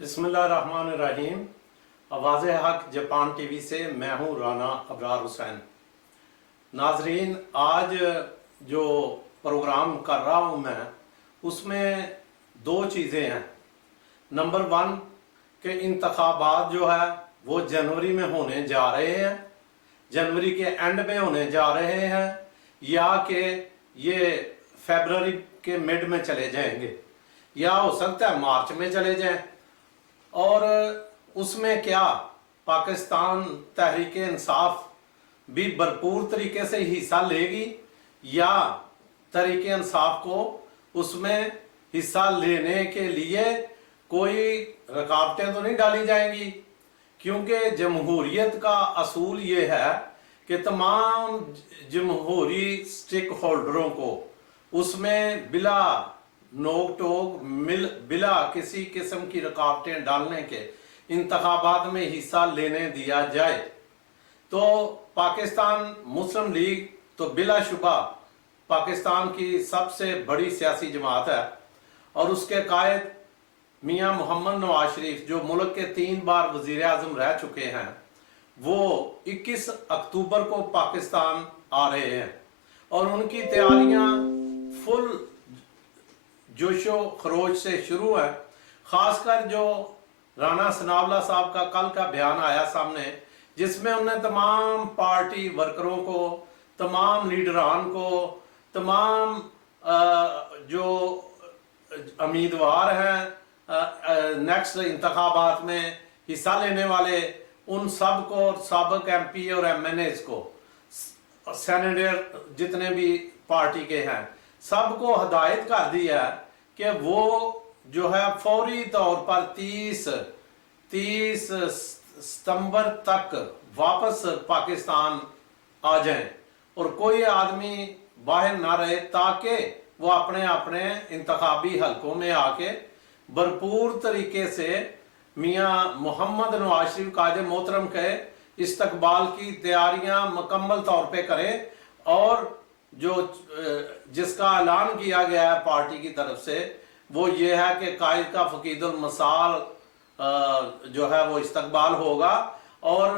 बिस्मिल्लाहिर्रहमानिर्रहीम। आवाज़ हक जापान टीवी से मैं हूँ राना अबरार हुसैन। नाजरीन, आज जो प्रोग्राम कर रहा हूँ मैं, उसमें दो चीज़ें हैं। नंबर वन कि इंतखाबात जो है वो जनवरी में होने जा रहे हैं, जनवरी के एंड में होने जा रहे हैं, या कि ये फरवरी के मिड में चले जाएंगे, या हो सकता है मार्च में चले जाएं। और उसमें क्या पाकिस्तान तहरीक इंसाफ भी भरपूर तरीके से हिस्सा लेगी, या तहरीक इंसाफ को उसमें हिस्सा लेने के लिए कोई रुकावटें तो नहीं डाली जाएंगी? क्योंकि जमहूरियत का असूल ये है कि तमाम जमहूरी स्टेक होल्डरों को उसमें बिला नोक टोक बिला किसी किस्म की रुकावटें डालने के इंतखाबात में हिस्सा लेने दिया जाए। तो पाकिस्तान मुस्लिम लीग तो बिलाशुबा पाकिस्तान की सबसे बड़ी सियासी जमात है, और उसके कायद मियां मोहम्मद नवाज शरीफ जो मुल्क के 3 बार वजीर आजम रह चुके हैं, वो 21 अक्टूबर को पाकिस्तान आ रहे हैं और उनकी तैयारियां फुल जोशो खरोश से शुरू है। खासकर जो राना सनावला साहब का कल का बयान आया सामने, जिसमें उन्होंने तमाम पार्टी वर्करों को, तमाम लीडरान को, तमाम जो उम्मीदवार हैं नेक्स्ट इंतखाबात में हिस्सा लेने वाले, उन सब को, साबिक MP और MNAs को, सेनेटर जितने भी पार्टी के हैं, सबको हदायत कर दी है कि वो जो है फौरी तौर पर 30 सितंबर तक वापस पाकिस्तान आ जाएं और कोई आदमी बाहर ना रहे, ताकि वो अपने अपने इंतखाबी हलकों में आके भरपूर तरीके से मियां मोहम्मद नवाज शरीफ कायदे मोहतरम के इस्तकबाल की तैयारियां मुकम्मल तौर पे करें। और जो जिसका ऐलान किया गया है पार्टी की तरफ से, वो ये है कि कायद का फकीदुल मसाल जो है वो इस्तकबाल होगा और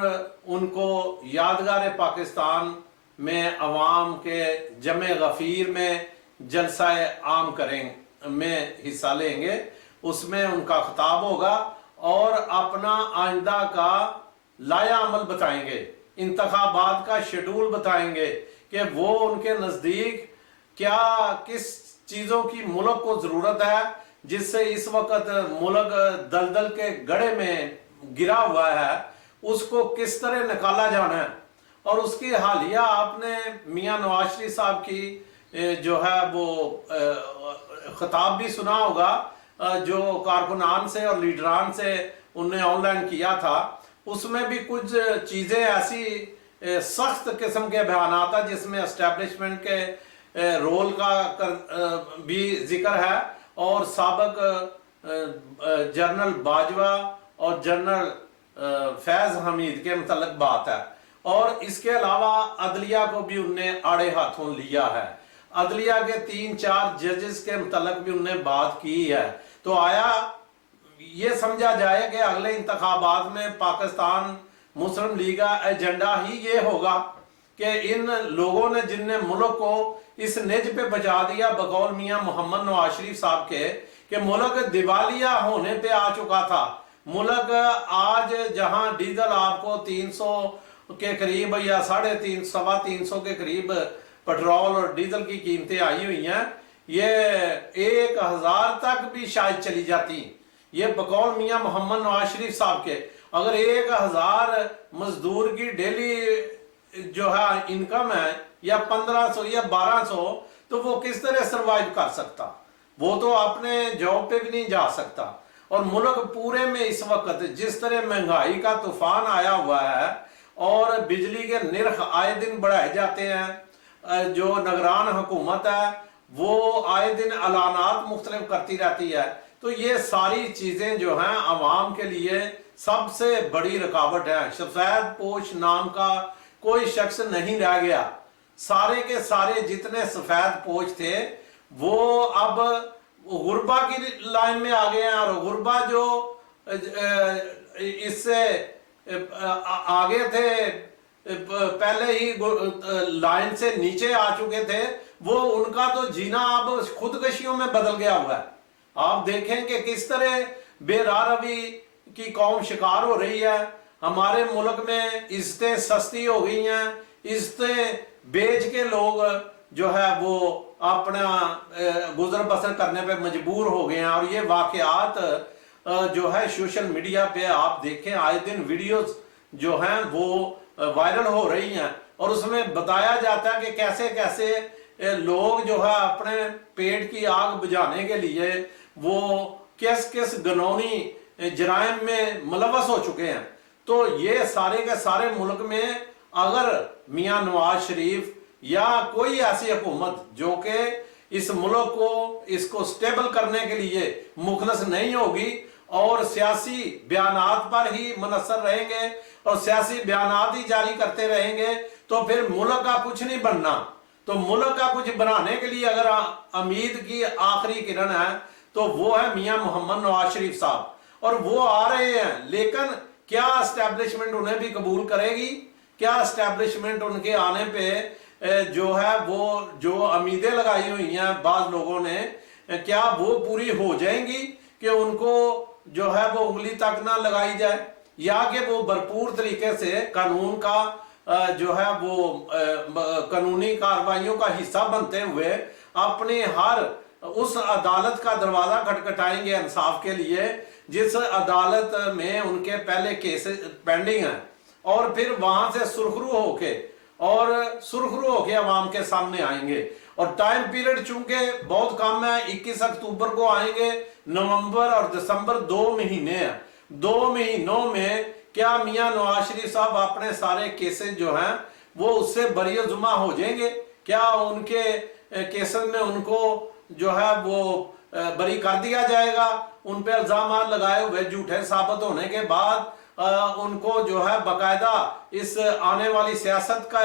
उनको यादगार पाकिस्तान में अवाम के जमे गफीर में जलसा आम करें में हिस्सा लेंगे। उसमें उनका खिताब होगा और अपना आइंदा का लाया अमल बताएंगे, इंतखाबात का शेड्यूल बताएंगे कि वो उनके नजदीक क्या किस चीजों की मुल्क को जरूरत है, जिससे इस वक्त मुल्क दलदल के गड़े में गिरा हुआ है, उसको किस तरह निकाला जाना है। और उसकी हालिया आपने मियां नवाज शरीफ साहब की जो है वो खिताब भी सुना होगा, जो कारकुनान से और लीडरान से उनने ऑनलाइन किया था। उसमें भी कुछ चीजें ऐसी सख्त किस्म के बयान था जिसमें एस्टेब्लिशमेंट के रोल का भी जिक्र है, और साबिक जनरल बाजवा और जनरल फैज हमीद के मुतल्लिक बात है। और इसके अलावा अदलिया को भी उनने आड़े हाथों लिया है, अदलिया के 3-4 जजेस के मुतल्लिक भी उनने बात की है। तो आया ये समझा जाए कि अगले इंतखाबात में पाकिस्तान मुस्लिम लीग का एजेंडा ही ये होगा कि इन लोगों ने जिनने मुल्क को इस निज पे बचा दिया बकौल मियां मोहम्मद नवाज शरीफ साहब के, कि मुल्क दिवालिया होने पे आ चुका था। मुल्क आज जहां डीजल आपको 300 के करीब या 350 350 के करीब पेट्रोल और डीजल की कीमतें आई हुई हैं, ये 1000 तक भी शायद चली जाती। ये बकौल मियां मोहम्मद नवाज शरीफ साहब के, अगर 1000 मजदूर की डेली जो है इनकम है या 1500 या 1200, तो वो किस तरह सरवाइव कर सकता? वो तो अपने जॉब पे भी नहीं जा सकता। और मुल्क पूरे में इस वक्त जिस तरह महंगाई का तूफान आया हुआ है और बिजली के निर्ख आए दिन बढ़ाए जाते हैं, जो निगरान हुकूमत है वो आए दिन ऐलानात मुख्तलिफ करती रहती है, तो ये सारी चीजें जो हैं अवाम के लिए सबसे बड़ी रुकावट है। सफेद पोश नाम का कोई शख्स नहीं रह गया, सारे के सारे जितने सफेद पोश थे वो अब गुरबा की लाइन में आ गए हैं। और गुरबा जो اس سے آگے تھے، پہلے ہی لائن سے نیچے آ چکے تھے، وہ ان کا تو جینا اب خودکشیوں میں بدل گیا ہوا ہے۔ آپ دیکھیں کہ کس طرح بے راہ روی کی قوم شکار ہو رہی ہے۔ ہمارے ملک میں عزتیں سستی ہو گئی ہیں، عزتیں بیچ کے لوگ جو ہے وہ اپنا گزر بسر کرنے پہ مجبور ہو گئے ہیں۔ اور یہ واقعات جو ہے سوشل میڈیا پہ آپ دیکھیں، آئے دن ویڈیوز جو ہیں وہ وائرل ہو رہی ہیں، اور اس میں بتایا جاتا ہے کہ کیسے کیسے لوگ جو ہے اپنے پیٹ کی آگ بجھانے کے لیے وہ کس کس گنونی جرائم میں ملوث ہو چکے ہیں۔ تو یہ سارے کے سارے ملک میں اگر میاں نواز شریف یا کوئی ایسی حکومت جو کہ اس ملک کو اس کو سٹیبل کرنے کے لیے مخلص نہیں ہوگی اور سیاسی بیانات پر ہی منحصر رہیں گے اور سیاسی بیانات ہی جاری کرتے رہیں گے، تو پھر ملک کا کچھ نہیں بننا۔ تو ملک کا کچھ بنانے کے لیے اگر امید کی آخری کرن ہے تو وہ ہے میاں محمد نواز شریف صاحب، اور وہ آ رہے ہیں، لیکن کیا اسٹیبلشمنٹ انہیں بھی قبول کرے گی؟ کیا اسٹیبلشمنٹ ان کے آنے پہ جو ہے وہ جو امیدیں لگائی ہوئی ہیں بعض لوگوں نے، کیا وہ پوری ہو جائیں گی کہ ان کو جو ہے وہ انگلی تک نہ لگائی جائے، یا کہ وہ بھرپور طریقے سے قانون کا جو ہے وہ قانونی کارروائیوں کا حصہ بنتے ہوئے اپنی ہر اس عدالت کا دروازہ کھٹکھٹائیں گے انصاف کے لیے جس عدالت میں ان کے پہلے کیس پینڈنگ ہیں، اور پھر وہاں سے سرخرو ہو کے عوام کے سامنے آئیں گے۔ اور ٹائم پیریڈ چونکہ بہت کم ہے، 21 اکتوبر کو آئیں گے، نومبر اور دسمبر 2 مہینے ہیں، 2 مہینوں میں کیا میاں نواز شریف صاحب اپنے سارے کیسز جو ہیں وہ اس سے بری زمہ ہو جائیں گے؟ کیا ان کے کیسز میں ان کو جو ہے وہ بری کر دیا جائے گا؟ ان پہ الزامات لگائے ہوئے جھوٹے ثابت ہونے کے بعد ان کو جو ہے باقاعدہ اس آنے والی سیاست کا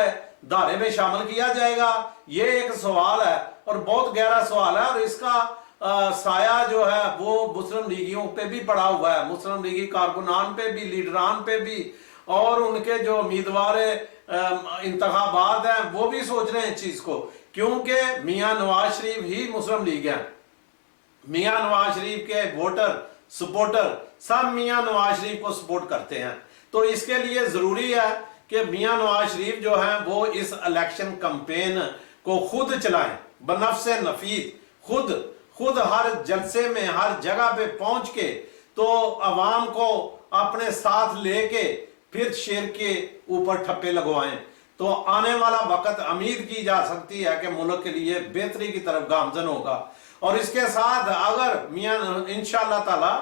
دھارے میں شامل کیا جائے گا؟ یہ ایک سوال ہے اور بہت گہرا سوال ہے، اور اس کا سایہ جو ہے وہ مسلم لیگیوں پہ بھی پڑا ہوا ہے، مسلم لیگی کارکنان پہ بھی، لیڈران پہ بھی، اور ان کے جو امیدوار انتخابات ہیں وہ بھی سوچ رہے ہیں اس چیز کو، کیونکہ میاں نواز شریف ہی مسلم لیگ ہیں۔ میاں نواز شریف کے ووٹر سپورٹر سب میاں نواز شریف کو سپورٹ کرتے ہیں۔ تو اس کے لیے ضروری ہے کہ میاں نواز شریف جو ہیں وہ اس الیکشن کمپین کو خود چلائیں، بنفس نفیس، خود ہر جلسے میں ہر جگہ پہ پہنچ کے تو عوام کو اپنے ساتھ لے کے پھر شیر کے اوپر ٹھپے لگوائیں۔ تو آنے والا وقت امید کی جا سکتی ہے کہ ملک کے لیے بہتری کی طرف گامزن ہوگا۔ اور اس کے ساتھ اگر انشاءاللہ تعالی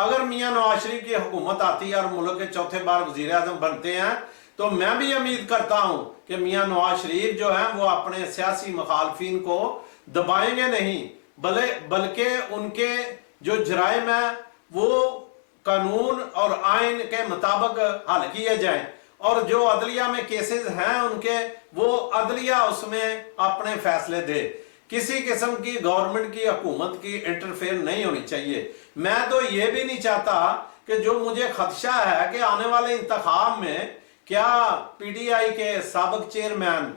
اگر میاں نواز شریف کی حکومت آتی ہے اور ملک کے چوتھے بار وزیر اعظم بنتے ہیں، تو میں بھی امید کرتا ہوں کہ میاں نواز شریف جو ہیں وہ اپنے سیاسی مخالفین کو دبائیں گے نہیں، بلکہ ان کے جو جرائم ہیں وہ قانون اور آئین کے مطابق حل کیے جائیں، اور جو عدلیہ میں کیسز ہیں ان کے، وہ عدلیہ اس میں اپنے فیصلے دے۔ کسی قسم کی گورنمنٹ کی حکومت کی انٹرفیئر نہیں ہونی چاہیے۔ میں تو یہ بھی نہیں چاہتا کہ جو مجھے خدشہ ہے کہ آنے والے انتخاب میں کیا پی ڈی آئی کے سابق چیئرمین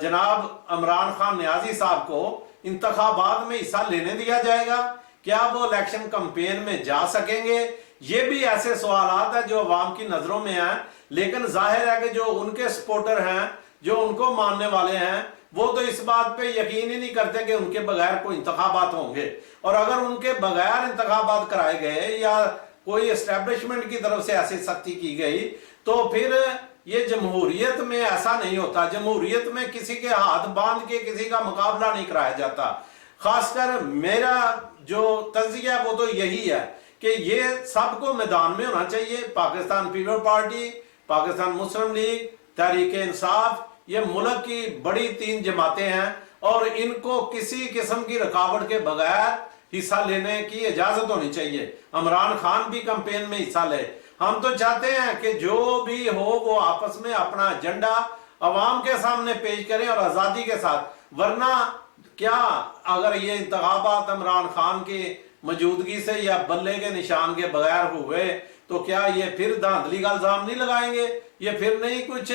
جناب عمران خان نیازی صاحب کو انتخابات میں حصہ لینے دیا جائے گا؟ کیا وہ الیکشن کمپین میں جا سکیں گے؟ یہ بھی ایسے سوالات ہیں جو عوام کی نظروں میں ہیں، لیکن ظاہر ہے کہ جو ان کے سپورٹر ہیں، جو ان کو ماننے والے ہیں، وہ تو اس بات پہ یقین ہی نہیں کرتے کہ ان کے بغیر کوئی انتخابات ہوں گے۔ اور اگر ان کے بغیر انتخابات کرائے گئے یا کوئی اسٹیبلشمنٹ کی طرف سے ایسی سختی کی گئی تو پھر یہ جمہوریت میں ایسا نہیں ہوتا۔ جمہوریت میں کسی کے ہاتھ باندھ کے کسی کا مقابلہ نہیں کرایا جاتا۔ خاص کر میرا جو تجزیہ ہے وہ تو یہی ہے کہ یہ سب کو میدان میں ہونا چاہیے۔ پاکستان پیپلز پارٹی، پاکستان مسلم لیگ، تحریک انصاف، یہ ملک کی بڑی 3 جماعتیں ہیں، اور ان کو کسی قسم کی رکاوٹ کے بغیر حصہ لینے کی اجازت ہونی چاہیے۔ عمران خان بھی کمپین میں حصہ لے۔ ہم تو چاہتے ہیں کہ جو بھی ہو وہ آپس میں اپنا ایجنڈا عوام کے سامنے پیش کریں اور آزادی کے ساتھ، ورنہ کیا اگر یہ انتخابات عمران خان کے मौजूदगी से या बल्ले के निशान के बगैर हुए, तो क्या ये फिर धांधली का इल्जाम नहीं लगाएंगे? ये फिर नहीं कुछ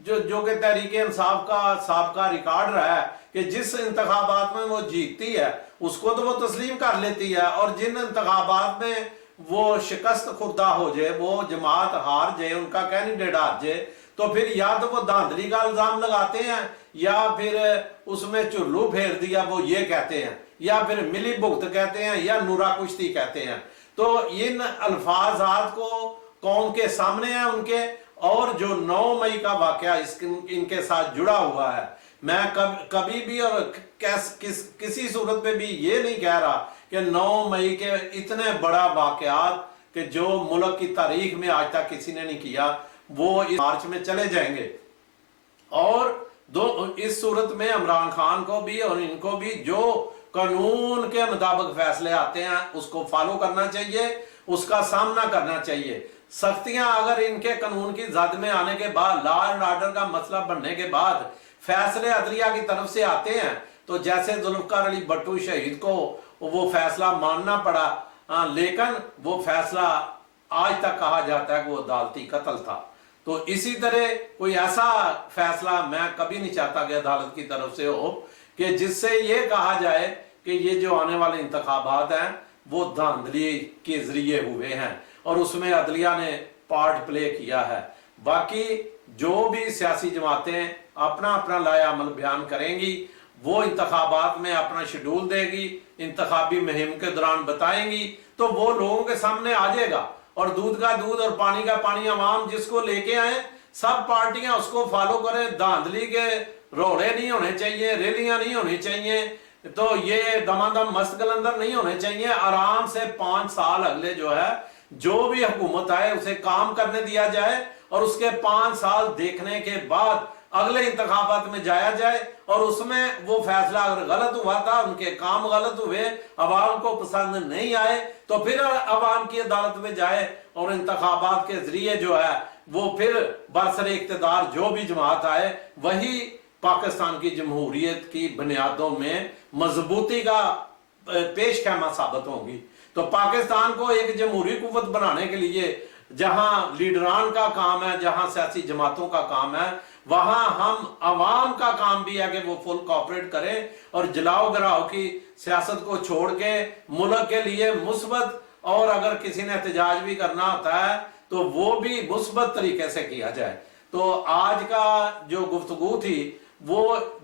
जो कि तहरीके इंसाफ का साबका रिकॉर्ड रहा है कि जिस इंतखाबात में वो जीतती है उसको तो वो तस्लीम कर लेती है, और जिन इंतखाबात में वो शिकस्त खुर्दा हो जाए, वो जमात हार जाए, उनका कैंडिडेट हार जाए, तो फिर या तो वो धांधली का इल्जाम लगाते हैं या फिर उसमें चुल्लू फेर दिया वो ये कहते हैं, या फिर मिली भुगत कहते हैं, या नूरा कुश्ती कहते हैं। तो इन अल्फाजात को कौम के सामने है उनके, और जो 9 मई का वाकया इनके साथ जुड़ा हुआ है, मैं कभी भी और किसी सूरत में भी ये नहीं कह रहा कि 9 मई के इतने बड़ा वाकयात कि जो मुल्क की तारीख में आज तक किसी ने नहीं किया, वो इस मार्च में चले जाएंगे। और इस सूरत में इमरान खान को भी और इनको भी जो कानून के मुताबिक फैसले आते हैं उसको फॉलो करना चाहिए, उसका सामना करना चाहिए। सख्तियां अगर इनके कानून की जद में आने के बाद, लॉ एंड ऑर्डर का मसला बनने के बाद फैसले अदलिया की तरफ से आते हैं, तो जैसे जुल्फकार अली भट्टू शहीद को वो फैसला मानना पड़ा, लेकिन वो फैसला आज तक कहा जाता है कि वो अदालती कत्ल था। तो इसी तरह कोई ऐसा फैसला मैं कभी नहीं चाहता कि अदालत की तरफ से हो कि जिससे ये कहा जाए कि ये जो आने वाले इंतखाबात हैं वो धांधली के जरिए हुए हैं और उसमें अदलिया ने पार्ट प्ले किया है। बाकी जो भी सियासी जमातें अपना अपना लाया अमल बयान करेंगी, वो इंतखाबात में अपना शेड्यूल देगी, इंतखाबी मुहिम के दौरान बताएंगी, तो वो लोगों के सामने आ जाएगा। और दूध का दूध और पानी का पानी अवाम जिसको लेके आए, सब पार्टियां उसको फॉलो करें। धांधली के रोड़े नहीं होने चाहिए, रैलियां नहीं होनी चाहिए, तो ये दमादम मस्त कलंदर नहीं होने चाहिए। आराम से 5 साल अगले जो है जो भी हुकूमत आए उसे काम करने दिया जाए, और उसके 5 साल देखने के बाद अगले इंतखाबात में जाया जाए, और उसमें वो फैसला अगर गलत हुआ था, उनके काम गलत हुए, अवाम को पसंद नहीं आए, तो फिर अवाम की अदालत में जाए और इंतखाबात के जरिए जो है वो फिर बरसरे इख्तिदार जो भी जमात आए वही पाकिस्तान की जमहूरियत की बुनियादों में मजबूती का पेश खैमा साबित होंगी। तो पाकिस्तान को एक जमहूरी कुव्वत बनाने के लिए जहां लीडरान का काम है, जहां सियासी जमातों का काम है, वहां हम अवाम का काम भी है कि वो फुल कोऑपरेट करें और जलाओ गिराओ की सियासत को छोड़ के मुल्क के लिए मुस्बत, और अगर किसी ने एहतजाज भी करना होता है तो वो भी मुस्बत तरीके से किया जाए। तो आज का जो गुफ्तगू थी वो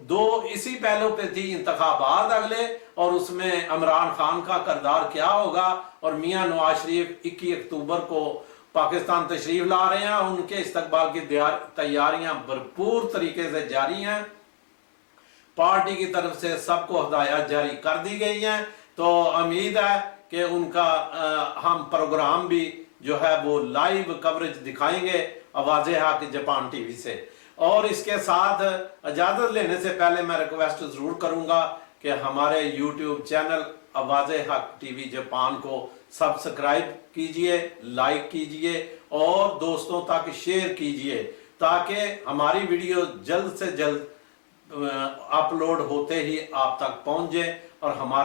2 इसी पहलू पे थी, इंतखाबात अगले, और उसमें इमरान खान का किरदार क्या होगा। और मियां नवाज शरीफ 21 अक्टूबर को पाकिस्तान तशरीफ ला रहे हैं, उनके इस्तकबाल की तैयारियां भरपूर तरीके से जारी हैं। पार्टी की तरफ से सबको हिदायत जारी कर दी गई हैं, तो उम्मीद है कि उनका हम प्रोग्राम भी जो है वो लाइव कवरेज दिखाएंगे आवाज़े हक जापान टीवी से। और इसके साथ इजाजत लेने से पहले मैं रिक्वेस्ट जरूर करूंगा कि हमारे यूट्यूब चैनल आवाज़े हक टीवी जापान को सब्सक्राइब कीजिए, लाइक कीजिए और दोस्तों तक शेयर कीजिए, ताकि हमारी वीडियो जल्द से जल्द अपलोड होते ही आप तक पहुंचे और हमारे